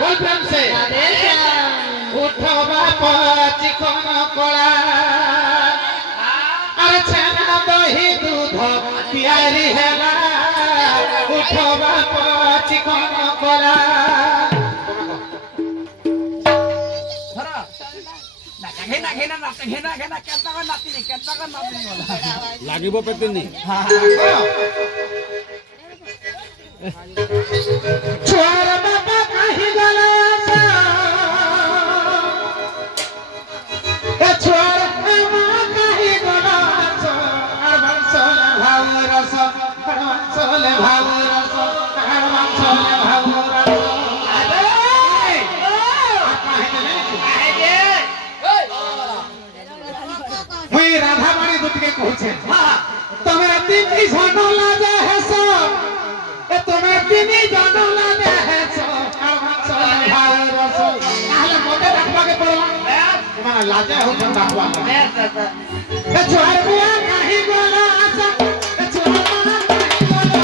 बोल प्रेम से उठो बापा चिकन कला अरे छेना दही दूध पियारी हेला उठो बापा चिकन कला লাগিব পেতেনি छोर बाबा कहीं गला ए छोर बाबा कहीं गला अरबन सोले भाव रस अरबन सोले भाव रस अरबन सोले भाव रस मुई राधा बाड़ी दूत के कहूछे तमे तीन झनो लाजे है सो ए तमे तीन झनो लाजे है सो अरबन सोले भाव रस आले मोटे रखबा के पड़ला माने लाजे हो ठंडा हुआ ए छोर बुआ कहीं गोला आसा ए छोर मां कहीं गोला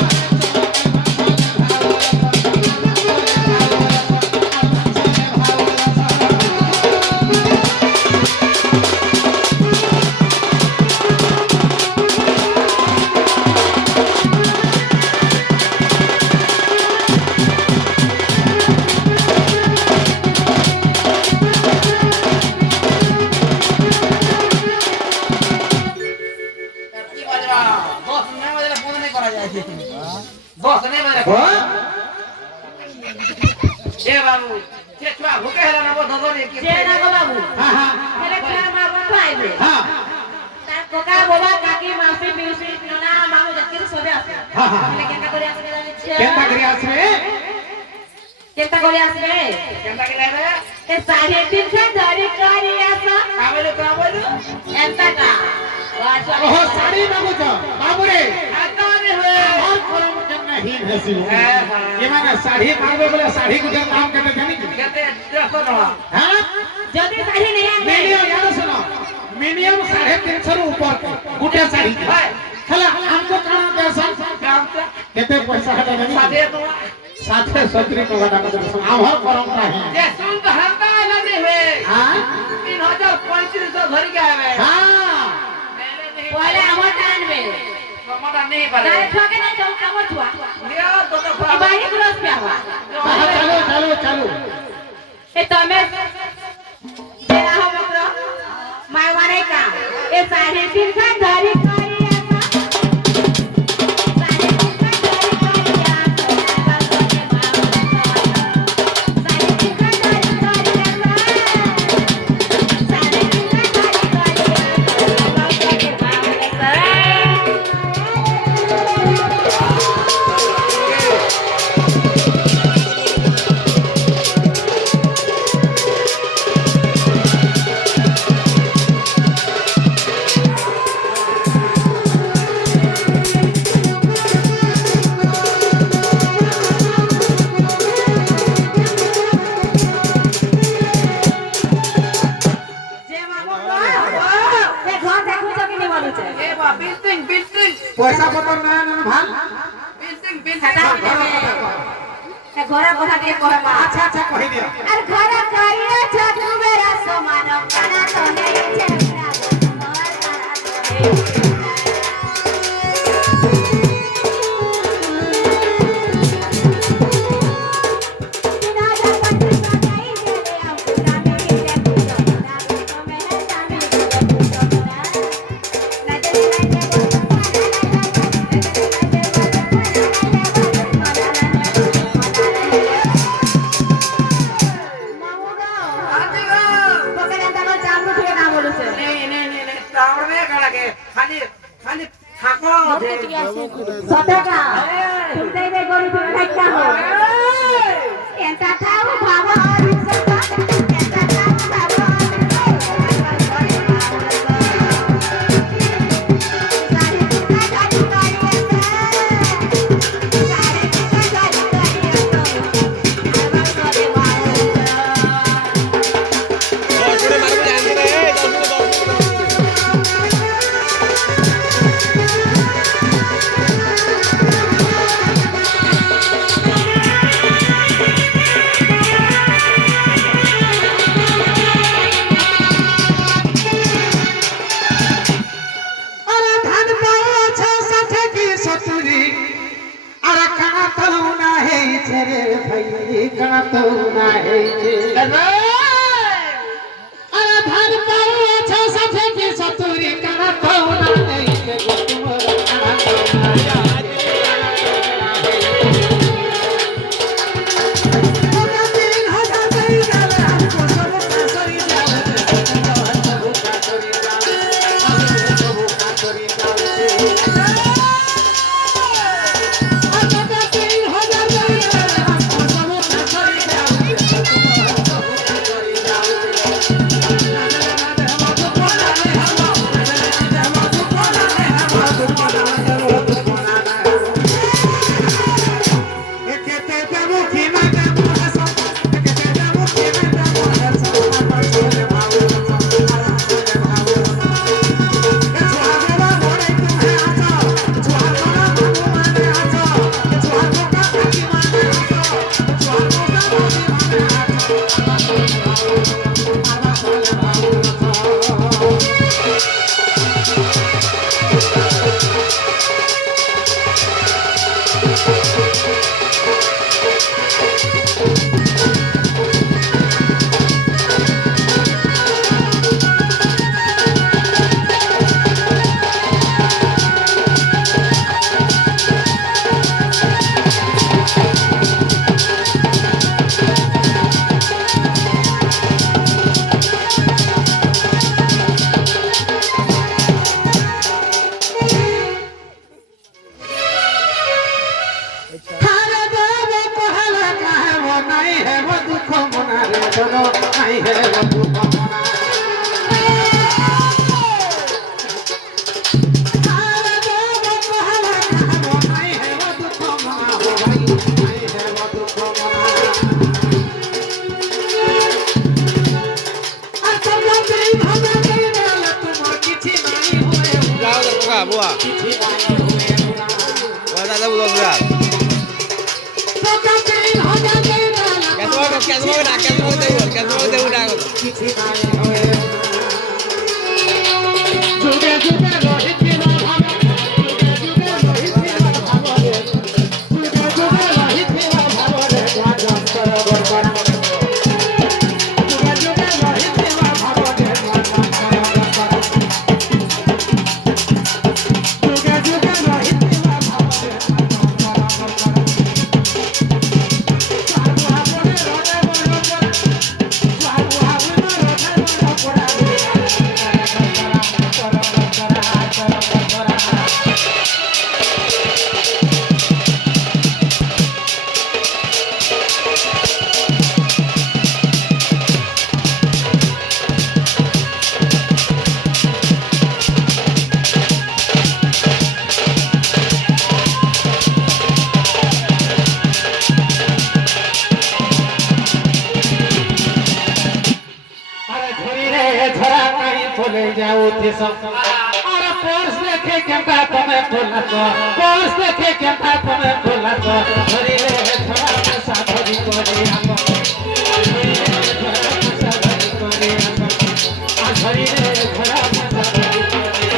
केंता करी आसरे केंता करी आसरे केंता के लावे ए 3.5 धरी करी आसा कावेलो कावेलो एंता का ओहो साड़ी मांगो तो बाबू रे आता ने हुए और करम करना ही हसी ये माने साड़ी मांगो बोले साड़ी को जब काम करते जानी कहते 150 टका हां जदी साड़ी नहीं है मिनिमम यार सुनो मिनिमम 350 ରୁ ऊपर गुटे साड़ी हला हमको कहां पैसा काम से केते पैसा हटा जानी 770 टका का आमर करम नहीं जे सुन तो हंता नहीं हुए हां 3035 धरी के आवे हां पहले हमर टाइम में टमाटर नहीं पड़े अरे ठोके नहीं तो हमर छुआ लिया तो बाई क्रॉस पे हुआ चलो चलो चलो ए तमे तेरा हो मकरो माय वाले का ए 3.5 का धरी करी पैसा पतर ना ना भाल घोड़ा কথা দিয়ে কহবা अच्छा अच्छा कहि दियो আর ঘোড়া করিয়া ছাতু বেরা সমান কানা তো নেই ছেড়া সতকা তুই দে গরু তুই খাইতা হো এন্তা থাও ভাবা আর সতকা এন্তা থাও ভাবা বুয়া দাদা বুঝা যুগে যুগে রহিছিল ভাবে, যুগে যুগে রহিছিল ভাবরে, যুগে যুগে রহিছিল ভাবরে, যন্ত্র বর্বরা। যুগে যুগে রহিছিল ভাবরে, যন্ত্র বর্বরা। যুগে যুগে রহিছিল ভাবরে, যন্ত্র বর্বরা। সাধু আপনে রোদে বর্বরা, সাধু আপনে রোদে বর্বরা। अरे झोरी रे झरा कहीं खोले जाओ थे सब अरे पर्स देखे केंटा तुम्हें खोला तो पर्स देखे केंटा तुम्हें खोला तो झोरी रे झरा पैसा धरी कोरी आको झोरी रे झरा पैसा धरी कोरी आको झोरी रे झरा पैसा धरी कोरी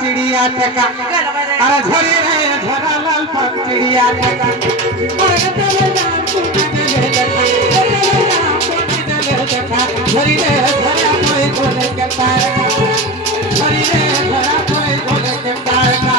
चिड़िया टेका अरे झोरी रे झोरा लाल पग चिड़िया टेका अरे तेरे नाम को दे देखा झोरी रे झोरा कोई बोले के पाएगा झोरी रे झोरा कोई बोले के पाएगा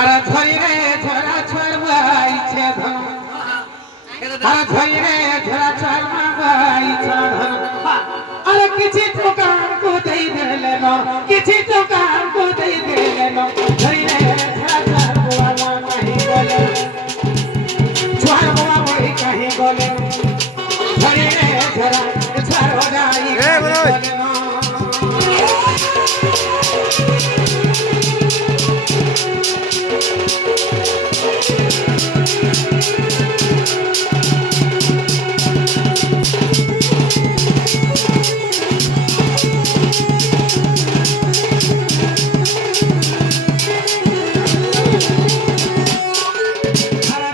अरे झोरी रे झोरा छोड़वाई छे धन अरे झोरी रे झोरा छोड़वाई छे धन अरे किछि दुकान को दे देले न किछि दुकान को दे देले न झोरी रे झोरा छोड़वा नहीं बोले छोड़वा वही कहीं बोले झोरी रे झोरा छोड़ जाई बोले न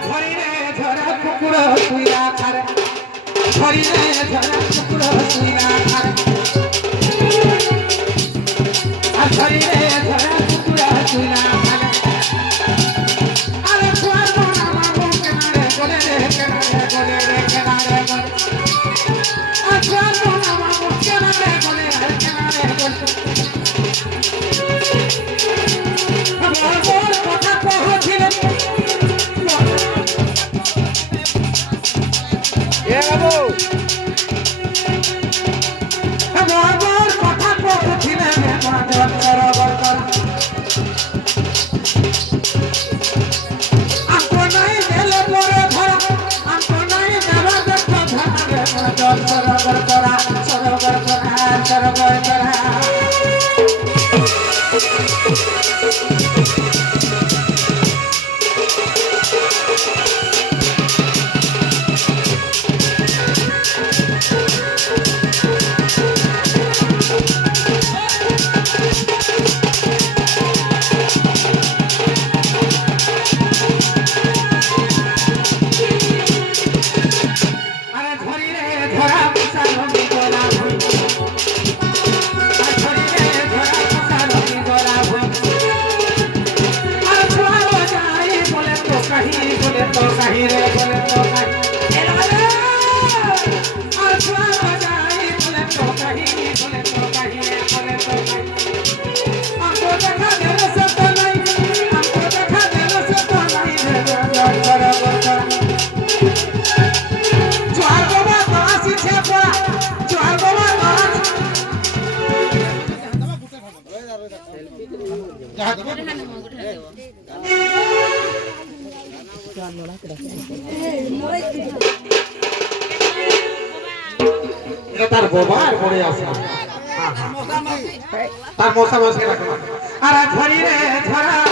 झोरी रे झोरा कुकुर सुइला खारे झोरी रे झोरा कुकुर सुइला खारे अरे छुआर मोना मामो केनारे गोले रे केनारे अरे छुआर मोना मामो केनारे गोले हमर बोल কথা কহছিলে এ বাবু আমার কথা কহছিলে মেঘাজল সরোবর করা আমকো নাই দেলে পরে ধরা আমকো নাই দেবা দেখো ধরা মেঘাজল সরোবর করা সরোবর করা সরোবর করা अरे झोरी रे झोरा मिसा नमी गोला এটা তার গোবার পড়ে আছে তার মশা মশা রাখো আর ঝরি রে ঝরা